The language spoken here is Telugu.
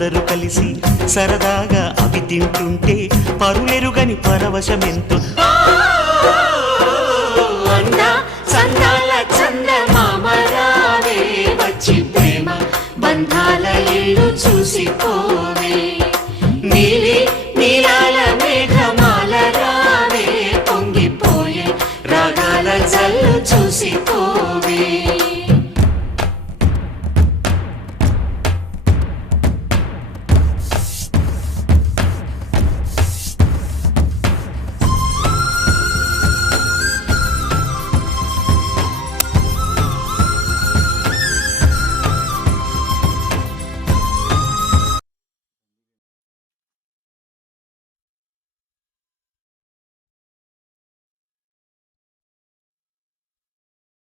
అందరూ కలిసి సరదాగా అవి తింటుంటే పరులెరుగని పరవశమెంతో సందాల చందమామరావే వచ్చి ప్రేమ బంధాల ఇల్లు చూసిపోవే.